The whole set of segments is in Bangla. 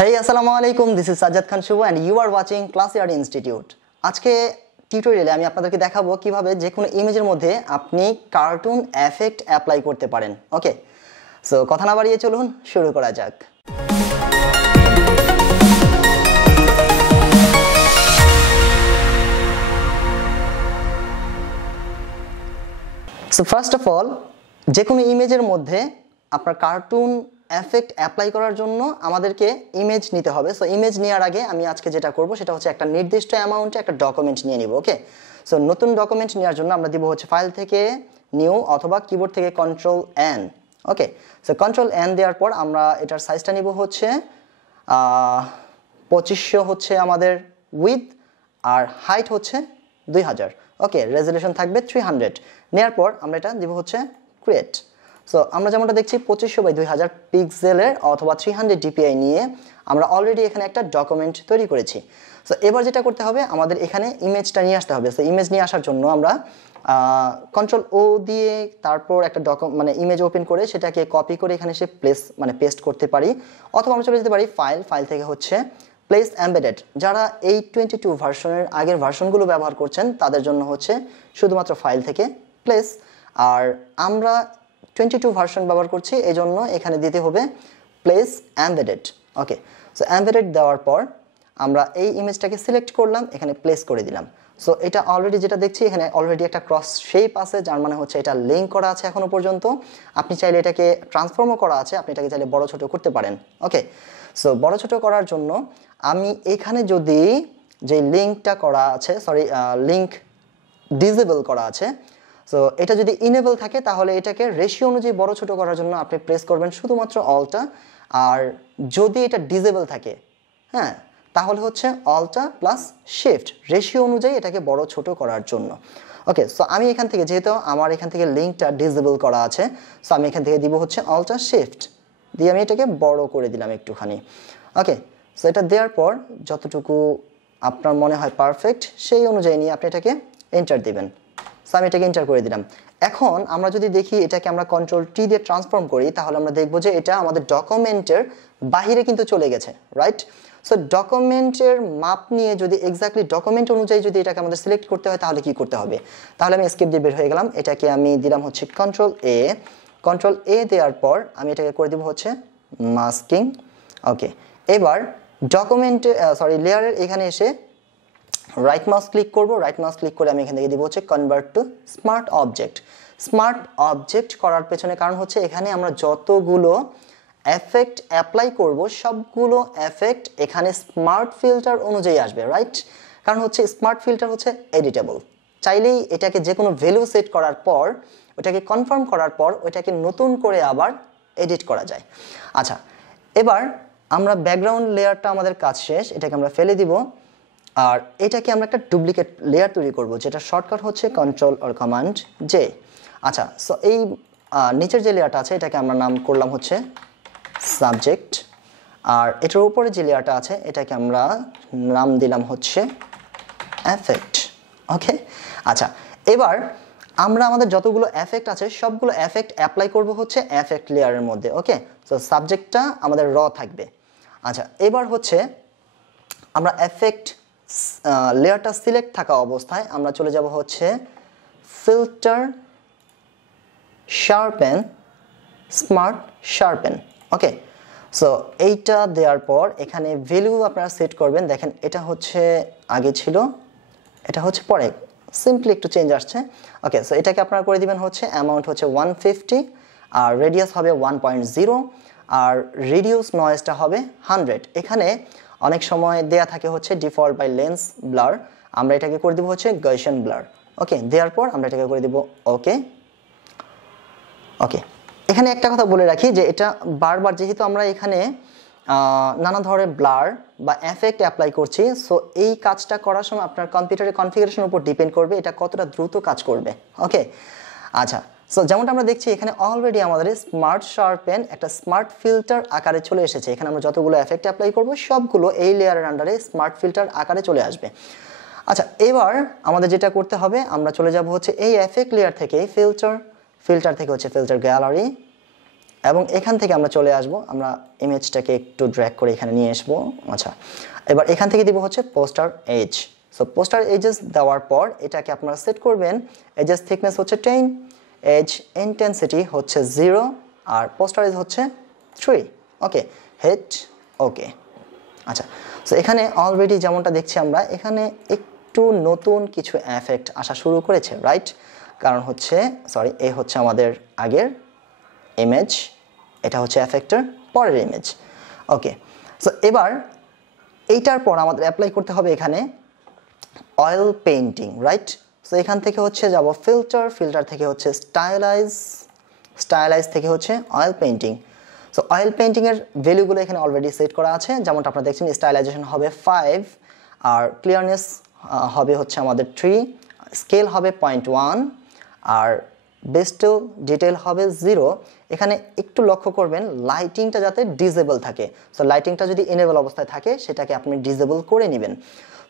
Hey, assalamu alaikum. This is Sajjad Khan Shubho and you are watching Classyart Institute. আজকে টিউটোরিয়ালে আমি আপনাদেরকে দেখাবো কিভাবে যে কোনো ইমেজের মধ্যে আপনি কার্টুন এফেক্ট অ্যাপ্লাই করতে পারেন। ওকে, সো কথা না বাড়িয়ে চলুন শুরু করা যাক। সো ফার্স্ট অফ অল, যে কোনো ইমেজের মধ্যে আপনার কার্টুন এফেক্ট অ্যাপ্লাই করার জন্য আমাদেরকে ইমেজ নিতে হবে। সো ইমেজ নেওয়ার আগে আমি আজকে যেটা করব সেটা হচ্ছে একটা নির্দিষ্ট অ্যামাউন্টে একটা ডকুমেন্ট নিয়ে নিব। ওকে, সো নতুন ডকুমেন্ট নেওয়ার জন্য আমরা দিব হচ্ছে ফাইল থেকে নিউ অথবা কিবোর্ড থেকে কন্ট্রোল এন। ওকে, সো কন্ট্রোল এন দেওয়ার পর আমরা এটার সাইজটা নিব হচ্ছে 2500 হচ্ছে আমাদের উইথ, আর হাইট হচ্ছে 2000। ওকে, রেজলিউশন থাকবে 300। নেওয়ার পর আমরা এটা দিব হচ্ছে ক্রিয়েট। সো আমরা যেমনটা দেখছি 2500/2000 পিক্সেলের অথবা 300 DPI নিয়ে আমরা অলরেডি এখানে একটা ডকুমেন্ট তৈরি করেছি। সো এবার যেটা করতে হবে, আমাদের এখানে ইমেজটা নিয়ে আসতে হবে। সো ইমেজ নিয়ে আসার জন্য আমরা কন্ট্রোল ও দিয়ে তারপর একটা ইমেজ ওপেন করে সেটাকে কপি করে এখানে সে পেস্ট করতে পারি, অথবা আমরা চলে যেতে পারি ফাইল থেকে হচ্ছে প্লেস এমবেডেড। যারা এই 22 ভার্সনের আগের ভার্সনগুলো ব্যবহার করছেন তাদের জন্য হচ্ছে শুধুমাত্র ফাইল থেকে প্লেস, আর আমরা 22 ভার্সন ব্যবহার করছি, এই জন্য এখানে দিতে হবে প্লেস এমবেডেড। ওকে, সো এমবেডেড দেওয়ার পর আমরা এই ইমেজটাকে সিলেক্ট করলাম, এখানে প্লেস করে দিলাম। সো এটা অলরেডি যেটা দেখছি এখানে অলরেডি একটা ক্রস শেপ আছে, যার মানে হচ্ছে এটা লিঙ্ক করা আছে এখনো পর্যন্ত। আপনি চাইলে এটাকে ট্রান্সফর্মও করা আছে, আপনি এটাকে চাইলে বড় ছোট করতে পারেন। ওকে, সো বড় ছোট করার জন্য আমি এখানে যদি যে লিঙ্কটা করা আছে, লিঙ্ক ডিসেবল করা আছে, সো এটা যদি ইনেবল থাকে তাহলে এটাকে রেশিও অনুযায়ী বড় ছোট করার জন্য আপনি প্রেস করবেন শুধুমাত্র অলটা, আর যদি এটা ডিসেবল থাকে হ্যাঁ তাহলে হচ্ছে অলটা প্লাস শিফট, রেশিও অনুযায়ী এটাকে বড় ছোট করার জন্য। ওকে, সো আমি এখান থেকে যেহেতু আমার এখান থেকে লিঙ্কটা ডিসেবল করা আছে, সো আমি এখান থেকে দিব হচ্ছে অলটা শিফট দিয়ে আমি এটাকে বড় করে দিলাম একটুখানি। ওকে, সো এটা দেওয়ার পর যতটুকু আপনার মনে হয় পারফেক্ট সেই অনুযায়ী নিয়ে আপনি এটাকে এন্টার দিবেন। সো আমি এটাকে এন্টার করে দিলাম। এখন আমরা যদি দেখি এটাকে আমরা কন্ট্রোল টি দিয়ে ট্রান্সফর্ম করি, তাহলে আমরা দেখব যে এটা আমাদের ডকুমেন্টের বাহিরে কিন্তু চলে গেছে, রাইট? সো ডকুমেন্টের মাপ নিয়ে যদি এক্স্যাক্টলি ডকুমেন্ট অনুযায়ী যদি এটাকে আমাদের সিলেক্ট করতে হয় তাহলে কি করতে হবে? তাহলে আমি স্কেপ দিয়ে বের হয়ে গেলাম, এটাকে আমি দিলাম হচ্ছে কন্ট্রোল এ দেওয়ার পর আমি এটাকে করে দিব হচ্ছে মাস্কিং। ওকে, এবার লেয়ারের এখানে এসে রাইট মাউস ক্লিক করব, রাইট মাউস ক্লিক করে আমি এখান থেকে দিব হচ্ছে convert to smart object. Smart object করার পেছনে কারণ হচ্ছে এখানে আমরা যতগুলো এফেক্ট অ্যাপ্লাই করব সবগুলো এফেক্ট এখানে স্মার্ট ফিল্টার অনুযায়ী আসবে, রাইট? কারণ হচ্ছে স্মার্ট ফিল্টার হচ্ছে এডিটেবল, চাইলেই এটাকে যে কোনো ভ্যালু সেট করার পর ওটাকে কনফার্ম করার পর ওইটাকে নতুন করে আবার এডিট করা যায়। আচ্ছা, এবার আমরা ব্যাকগ্রাউন্ড লেয়ারটা আমাদের কাজ শেষ, এটাকে আমরা ফেলে দিব, আর এটাকে আমরা একটা ডুপ্লিকেট লেয়ার তৈরি করব, যেটা শর্টকাট হচ্ছে কন্ট্রোল অর কমান্ড জে। আচ্ছা, সো এই নিচের যে লেয়ারটা আছে এটাকে আমরা নাম করলাম হচ্ছে সাবজেক্ট, আর এটার উপরে যে লেয়ারটা আছে এটাকে আমরা নাম দিলাম হচ্ছে এফেক্ট। ওকে, আচ্ছা, এবার আমরা আমাদের যতগুলো এফেক্ট আছে সবগুলো এফেক্ট অ্যাপ্লাই করব হচ্ছে এফেক্ট লেয়ারের মধ্যে। ওকে, সো সাবজেক্টটা আমাদের র থাকবে। আচ্ছা, এবার হচ্ছে আমরা এফেক্ট লেয়ারটা সিলেক্ট থাকা অবস্থায় আমরা চলে যাব হচ্ছে ফিল্টার শার্পেন, স্মার্ট শার্পেন। ওকে, সো এইটা দেওয়ার পর এখানে ভ্যালু আপনারা সেট করবেন। দেখেন এটা হচ্ছে আগে ছিল, এটা হচ্ছে পরে, সিম্পলি একটু চেঞ্জ আসছে। ওকে, সো এটাকে আপনারা করে দিবেন হচ্ছে অ্যামাউন্ট হচ্ছে 150, আর রেডিয়াস হবে 1.0, আর রিডিউস নয়েজটা হবে 100। এখানে অনেক সময় দেয়া থাকে হচ্ছে ডিফল্ট বাই লেন্স ব্লার, আমরা এটাকে করে দিব হচ্ছে গয়েশন ব্লার। ওকে, দেওয়ার পর আমরা এটাকে করে দিব ওকে। ওকে, এখানে একটা কথা বলে রাখি যে এটা বারবার যেহেতু আমরা এখানে নানা ধরনের ব্লার বা এফেক্ট অ্যাপ্লাই করছি, সো এই কাজটা করার সময় আপনার কম্পিউটারের কনফিগারেশনের উপর ডিপেন্ড করবে এটা কতটা দ্রুত কাজ করবে। ওকে, আচ্ছা, সো যেমনটা আমরা দেখছি এখানে অলরেডি আমাদের স্মার্ট শার্পেন একটা স্মার্ট ফিল্টার আকারে চলে এসেছে। এখানে আমরা যতগুলো এফেক্ট অ্যাপ্লাই করব সবগুলো এই লেয়ারের আন্ডারে স্মার্ট ফিল্টার আকারে চলে আসবে। আচ্ছা, এবার আমাদের যেটা করতে হবে আমরা চলে যাব হচ্ছে এই এফেক্ট লেয়ার থেকে ফিল্টার থেকে হচ্ছে ফিল্টার গ্যালারি, এবং এখান থেকে আমরা চলে আসব, আমরা ইমেজটাকে একটু ড্র্যাগ করে এখানে নিয়ে আসবো। আচ্ছা, এবার এখান থেকে দিব হচ্ছে poster edge. So poster edges দেওয়ার পর এটাকে আপনারা সেট করবেন, এজেস থিকনেস হচ্ছে 10, এজ ইন্টেন্সিটি হচ্ছে 0, আর পোস্টার এজ হচ্ছে 3। ওকে, হিট ওকে। আচ্ছা, সো এখানে অলরেডি যেমনটা দেখছি আমরা, এখানে একটু নতুন কিছু এফেক্ট আসা শুরু করেছে, রাইট? কারণ হচ্ছে সরি, এই হচ্ছে আমাদের আগের ইমেজ, এটা হচ্ছে এফেক্টের পরের ইমেজ। ওকে, সো এবার এইটার পর আমাদের অ্যাপ্লাই করতে হবে এখানে অয়েল পেইন্টিং, রাইট? সো এখান থেকে হচ্ছে যাব ফিল্টার, ফিল্টার থেকে হচ্ছে স্টাইলাইজ, স্টাইলাইজ থেকে হচ্ছে অয়েল পেইন্টিং। সো অয়েল পেইন্টিংয়ের ভ্যালুগুলো এখানে অলরেডি সেট করা আছে, যেমনটা আপনারা দেখছেন। স্টাইলাইজেশন হবে 5, আর ক্লিয়ারনেস হবে হচ্ছে আমাদের 3, স্কেল হবে 0.1, আর বেস্টেল ডিটেল হবে 0। এখানে একটু লক্ষ্য করবেন লাইটিংটা যাতে ডিসেবল থাকে। সো লাইটিংটা যদি এনেবল অবস্থায় থাকে সেটাকে আপনি ডিসেবল করে নেবেন।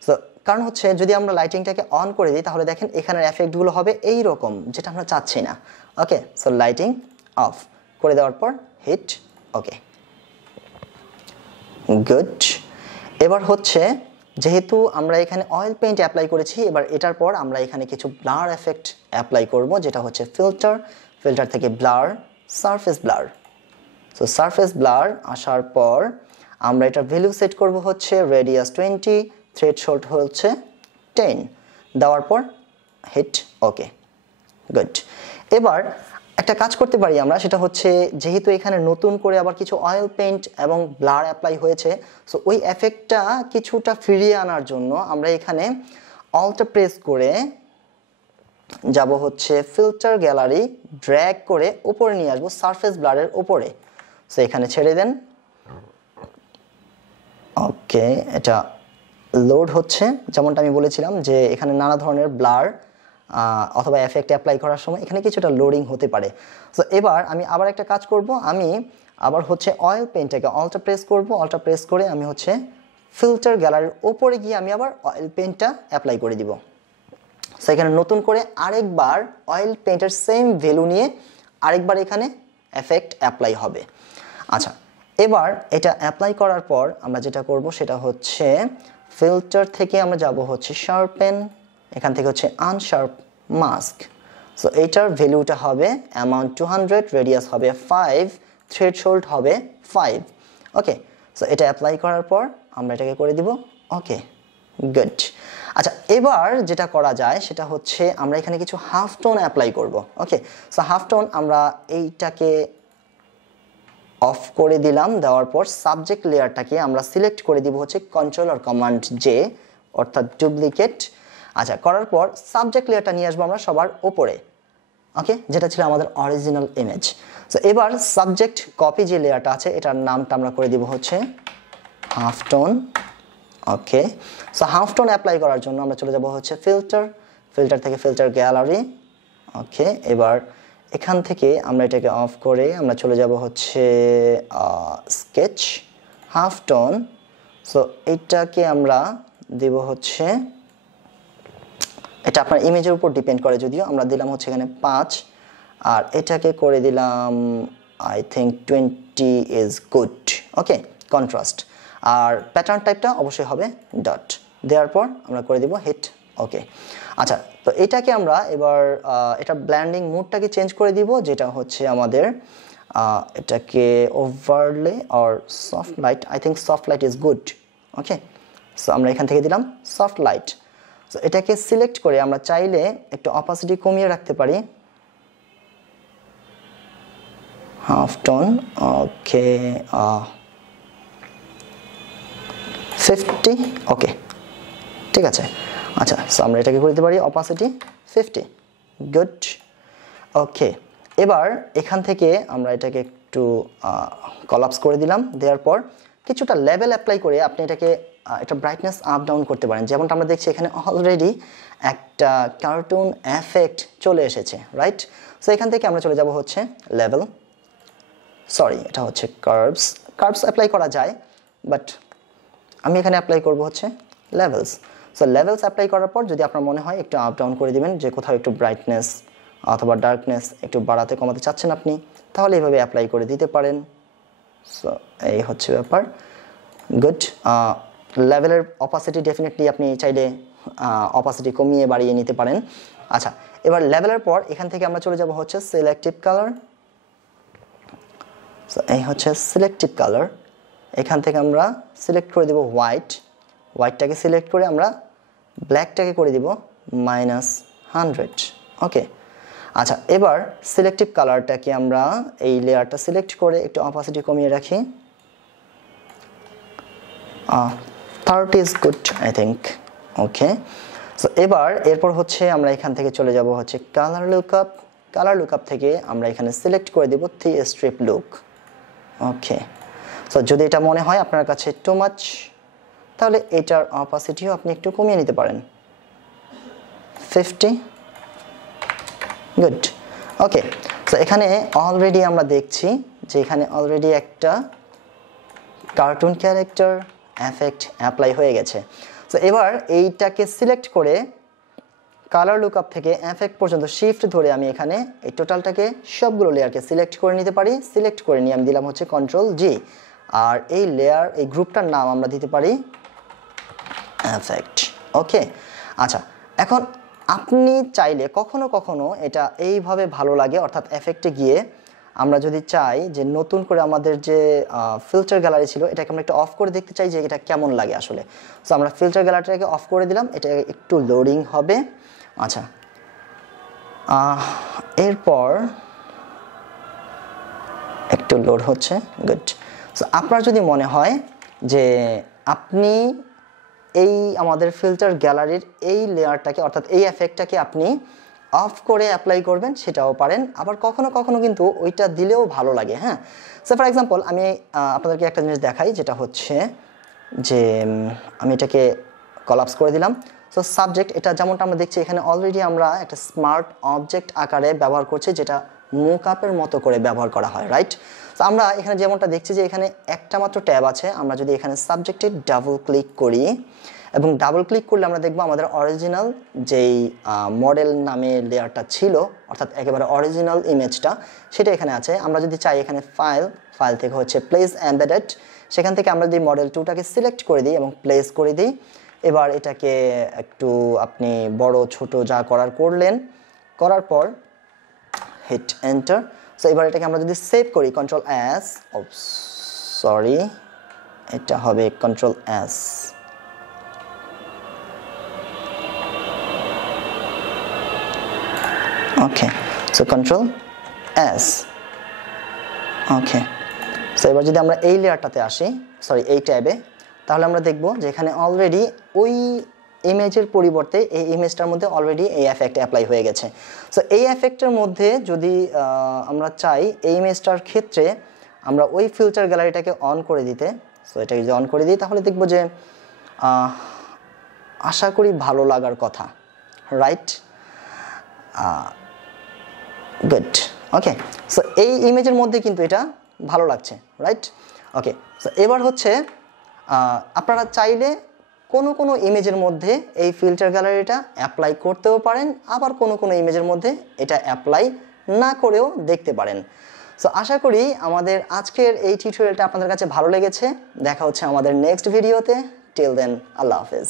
সো কারণ হচ্ছে যদি আমরা লাইটিংটাকে অন করে দিই তাহলে দেখেন এখানের এফেক্টগুলো হবে এই রকম, যেটা আমরা চাচ্ছি না। ওকে, সো লাইটিং অফ করে দেওয়ার পর হিট ওকে, গুড। এবার হচ্ছে যেহেতু আমরা এখানে অয়েল পেইন্ট অ্যাপ্লাই করেছি, এবার এটার পর আমরা এখানে কিছু ব্লার এফেক্ট অ্যাপ্লাই করব, যেটা হচ্ছে ফিল্টার, ফিল্টার থেকে blur, surface blur. So surface blur আসার পর আমরা এটার ভ্যালু সেট করব হচ্ছে রেডিয়াস 20, থ্রেশহোল্ড হচ্ছে 10, দেওয়ার পর হিট ওকে, গুড। এবার একটা কাজ করতে পারি আমরা, সেটা হচ্ছে যেহেতু এখানে নতুন করে আবার কিছু অয়েল পেইন্ট এবং ব্লার অ্যাপ্লাই হয়েছে, সো ওই এফেক্টটা কিছুটা ফিরিয়ে আনার জন্য আমরা এখানে অল্ট প্রেস করে যাব হচ্ছে ফিল্টার গ্যালারি, ড্র্যাগ করে উপরে নিয়ে আসবো সারফেস ব্লারের উপরে। সো এখানে ছেড়ে দেন। ওকে, এটা লোড হচ্ছে, যেমনটা আমি বলেছিলাম যে এখানে নানা ধরনের ব্লার অথবা এফেক্ট অ্যাপ্লাই করার সময় এখানে কিছুটা লোডিং হতে পারে। সো এবার আমি আবার একটা কাজ করব, আমি আবার হচ্ছে অয়েল পেইন্টটাকে অল্ট প্রেস করব, অল্ট প্রেস করে আমি হচ্ছে ফিল্টার গ্যালারির উপরে গিয়ে আমি আবার অয়েল পেইন্টটা অ্যাপ্লাই করে দিব। সো এখানে নতুন করে আরেকবার অয়েল পেইন্টের সেম ভ্যালু নিয়ে আরেকবার এখানে এফেক্ট অ্যাপ্লাই হবে। আচ্ছা, এবার এটা অ্যাপ্লাই করার পর আমরা যেটা করব সেটা হচ্ছে ফিল্টার থেকে আমরা যাব হচ্ছে শার্পেন, এখান থেকে হচ্ছে আনশার্প মাস্ক। সো এইটার ভ্যালুটা হবে অ্যামাউন্ট 200, রেডিয়াস হবে 5, থ্রেশহোল্ড হবে 5। ওকে, সো এটা অ্যাপ্লাই করার পর আমরা এটাকে করে দিব ওকে, গুড। আচ্ছা, এবার যেটা করা যায় সেটা হচ্ছে আমরা এখানে কিছু হাফ টোন অ্যাপ্লাই করব। ওকে, সো হাফ টোন আমরা এইটাকে অফ করে দিলাম, দেওয়ার পর সাবজেক্ট লেয়ারটাকে আমরা সিলেক্ট করে দিব হচ্ছে কন্ট্রোল আর কমান্ড জে, অর্থাৎ ডুপ্লিকেট। আচ্ছা, করার পর সাবজেক্ট লেয়ারটা নিয়ে আসবো আমরা সবার ওপরে, ওকে, যেটা ছিল আমাদের অরিজিনাল ইমেজ। সো এবার সাবজেক্ট কপি যে লেয়ারটা আছে এটার নামটা আমরা করে দিব হচ্ছে হাফ টোন। ওকে, সো হাফ টোন অ্যাপ্লাই করার জন্য আমরা চলে যাব হচ্ছে ফিল্টার, ফিল্টার থেকে ফিল্টার গ্যালারি। ওকে, এবার এখান থেকে আমরা এটাকে অফ করে আমরা চলে যাব হচ্ছে স্কেচ হাফ টোন। সো এটাকে আমরা দেব হচ্ছে, এটা আপনার ইমেজের উপর ডিপেন্ড করে, যদিও আমরা দিলাম হচ্ছে এখানে 5, আর এটাকে করে দিলাম I think 20 is good. Okay, contrast, আর প্যাটার্ন টাইপটা অবশ্যই হবে ডট, দেওয়ার পর আমরা করে দিব হিট ওকে। আচ্ছা, তো এটাকে আমরা এবার এটা ব্ল্যান্ডিং মুডটাকে চেঞ্জ করে দিব, যেটা হচ্ছে আমাদের এটাকে overlay or soft light, I think soft light is good. Okay, so আমরা এখান থেকে দিলাম সফট লাইট। সো এটাকে সিলেক্ট করে আমরা চাইলে একটু অপাসিটি কমিয়ে রাখতে পারি, হাফ টোন। ওকে, 50। ওকে, ঠিক আছে। আচ্ছা, সো আমরা এটাকে করে দিতে পারি অপাসিটি 50, গুড। ওকে, এবার এখান থেকে আমরা এটাকে একটু কলাপস করে দিলাম, দেওয়ার পর কিছুটা লেভেল অ্যাপ্লাই করে আপনি এটাকে এটা ব্রাইটনেস আপ ডাউন করতে পারেন। যেমনটা আমরা দেখছি এখানে অলরেডি একটা কার্টুন এফেক্ট চলে এসেছে, রাইট? সো এখান থেকে আমরা চলে যাব হচ্ছে লেভেল, সরি এটা হচ্ছে কার্ভস, কার্ভস অ্যাপ্লাই করা যায়, বাট আমি এখানে অ্যাপ্লাই করব হচ্ছে লেভেলস। সো লেভেলস অ্যাপ্লাই করার পর যদি আপনার মনে হয় একটু আপ ডাউন করে দিবেন, যে কোথাও একটু ব্রাইটনেস অথবা ডার্কনেস একটু বাড়াতে কমাতে চাচ্ছেন আপনি, তাহলে এইভাবে অ্যাপ্লাই করে দিতে পারেন। সো এই হচ্ছে ব্যাপার। গুড। লেভেলের অপাসিটি ডেফিনেটলি আপনি চাইলে অপাসিটি কমিয়ে বাড়িয়ে নিতে পারেন। আচ্ছা, এবার লেভেলের পর এখান থেকে আমরা চলে যাব হচ্ছে সিলেক্টিভ কালার। সো এই হচ্ছে সিলেক্টিভ কালার। এখান থেকে আমরা সিলেক্ট করে দেব হোয়াইটটাকে সিলেক্ট করে আমরা ব্ল্যাকটাকে করে দিব -100। ওকে, আচ্ছা, এবার সিলেক্টিভ কালারটাকে আমরা এই লেয়ারটা সিলেক্ট করে একটু অপাসিটি কমিয়ে রাখি। 30 is good I think. Okay, so এবার এরপর হচ্ছে আমরা এখান থেকে চলে যাব হচ্ছে কালার লুকআপ থেকে আমরা এখানে সিলেক্ট করে দেব 3 স্ট্রিপ লুক। ওকে, সো যদি এটা মনে হয় আপনার কাছে টু মাচ, তাহলে এটার অপাসিটিও আপনি একটু কমিয়ে নিতে পারেন, 50। গুড। ওকে, সো এখানে অলরেডি আমরা দেখছি যে এখানে অলরেডি একটা কার্টুন ক্যারেক্টার এফেক্ট অ্যাপ্লাই হয়ে গেছে। সো এবার এইটাকে সিলেক্ট করে কালার লুকআপ থেকে এফেক্ট পর্যন্ত শিফট ধরে আমি এখানে এই টোটালটাকে সবগুলো লেয়ারকে সিলেক্ট করে নিতে পারি। সিলেক্ট করে নিয়ে আমি দিলাম হচ্ছে Ctrl+G, আর এই লেয়ার এই গ্রুপটার নাম আমরা দিতে পারি এফেক্ট। ওকে, আচ্ছা, এখন আপনি চাইলে কখনো কখনো এটা এইভাবে ভালো লাগে, অর্থাৎ এফেক্টে গিয়ে আমরা যদি চাই যে নতুন করে আমাদের যে ফিল্টার গ্যালারি ছিল এটাকে আমরা একটু অফ করে দেখতে চাই যে এটা কেমন লাগে আসলে। সো আমরা ফিল্টার গ্যালারিটাকে অফ করে দিলাম, এটা একটু লোডিং হবে। আচ্ছা, এরপর একটু লোড হচ্ছে। গুড। সো আপনার যদি মনে হয় যে আপনি এই আমাদের ফিল্টার গ্যালারির এই লেয়ারটাকে অর্থাৎ এই এফেক্টটাকে আপনি অফ করে অ্যাপ্লাই করবেন, সেটাও পারেন। আবার কখনো কখনো কিন্তু ওইটা দিলেও ভালো লাগে। হ্যাঁ, সো ফর এক্সাম্পল আমি আপনাদেরকে একটা জিনিস দেখাই, যেটা হচ্ছে যে আমি এটাকে কলাপস করে দিলাম। সো সাবজেক্ট, এটা যেমনটা আমরা দেখছি এখানে অলরেডি আমরা একটা স্মার্ট অবজেক্ট আকারে ব্যবহার করছি, যেটা মুকআপের মতো করে ব্যবহার করা হয়, রাইট? তো আমরা এখানে যেমনটা দেখছি যে এখানে একটা মাত্র ট্যাব আছে। আমরা যদি এখানে সাবজেক্টে ডাবল ক্লিক করি এবং ডাবল ক্লিক করলে আমরা দেখব আমাদের অরিজিনাল যেই মডেল নামে লেয়ারটা ছিল, অর্থাৎ একেবারে অরিজিনাল ইমেজটা, সেটা এখানে আছে। আমরা যদি চাই এখানে ফাইল থেকে হচ্ছে প্লেস এমবেডেড, সেখান থেকে আমরা যদি মডেল 2টাকে সিলেক্ট করে দিই এবং প্লেস করে দিই, এবার এটাকে একটু আপনি বড় ছোট যা করলেন, করার পর হিট এন্টার। সো এবার এটাকে আমরা যদি সেভ করি Ctrl+S, সরি এটা হবে Ctrl+S। ওকে, সো Ctrl+S। ওকে, সো এবার যদি আমরা এই লেয়ারটাতে আসি, সরি এই ট্যাবে, তাহলে আমরা দেখব যে এখানে অলরেডি ওই ইমেজের পরিবর্তে এই ইমেজটার মধ্যে অলরেডি এই এফেক্ট অ্যাপ্লাই হয়ে গেছে। সো এই এফেক্টের মধ্যে যদি আমরা চাই এই ইমেজটার ক্ষেত্রে আমরা ওই ফিল্টার গ্যালারিটাকে অন করে দিতে, সো এটাকে যদি অন করে দিই তাহলে দেখব যে আশা করি ভালো লাগার কথা, রাইট? গুড। ওকে, সো এই ইমেজের মধ্যে কিন্তু এটা ভালো লাগছে, রাইট? ওকে, সো এবার হচ্ছে আপনারা চাইলে কোনো ইমেজের মধ্যে এই ফিল্টার গ্যালারিটা অ্যাপ্লাই করতেও পারেন, আবার কোনো ইমেজের মধ্যে এটা অ্যাপ্লাই না করেও দেখতে পারেন। সো আশা করি আমাদের আজকের এই টিউটোরিয়ালটা আপনাদের কাছে ভালো লেগেছে। দেখা হচ্ছে আমাদের নেক্সট ভিডিওতে। টিল দেন, আল্লাহ হাফেজ।